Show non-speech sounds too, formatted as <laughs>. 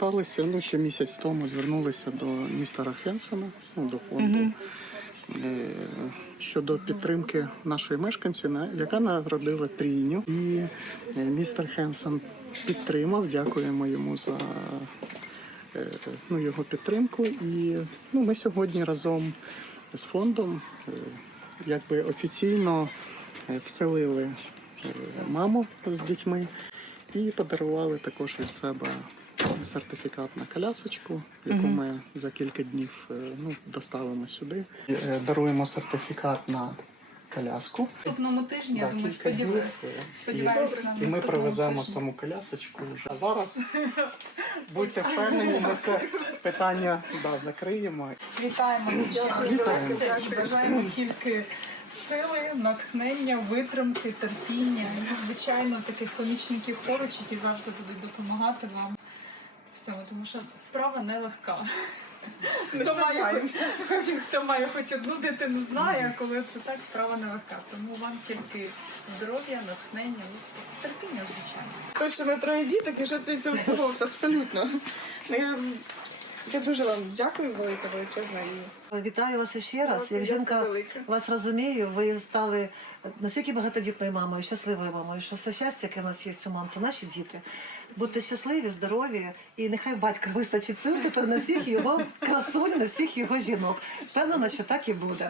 зверталися, ну ще місяць тому звернулися до містера Хенсона, ну, до фонду. Мгм. е, Щодо підтримки нашої мешканці, яка народила трійню, і е, містер Хенсон підтримав. Дякуємо йому за е, ну, його підтримку. І ну, ми сьогодні разом з фондом якби офіційно вселили маму з дітьми і подарували також від себе сертифікат на колясочку, яку ми за кілька днів е, ну, доставимо сюди. Е, Даруємо сертифікат на коляску. Наступному тижні, я Да, думаю, кілька сподіваюся. днів, е, Сподіваюся, на І ми наступному привеземо тижні. саму колясочку вже. А зараз <laughs> будьте впевнені, ми це питання да, закриємо. Вітаємо Вітаємо. і бажаємо тільки сили, натхнення, витримки, терпіння і, звичайно, таких помічників поруч, які завжди будуть допомагати вам всьому, тому що справа нелегка. Хто має, <laughs> хто має хоч одну дитину, знає, а коли це так, справа нелегка. Тому вам тільки здоров'я, натхнення, терпіння, звичайно. Точно ми троє діток, і що це цього всього абсолютно. Ну, я, я дуже вам дякую велике, величезна. Вітаю вас ще раз. Як жінка вас розумію, ви стали настільки багатодітною мамою, щасливою мамою, що все щастя, яке в нас є у мам, це наші діти. Будьте щасливі, здорові, і нехай батька вистачить сил тепер на всіх його красунь, на всіх його жінок. Певно, що так і буде.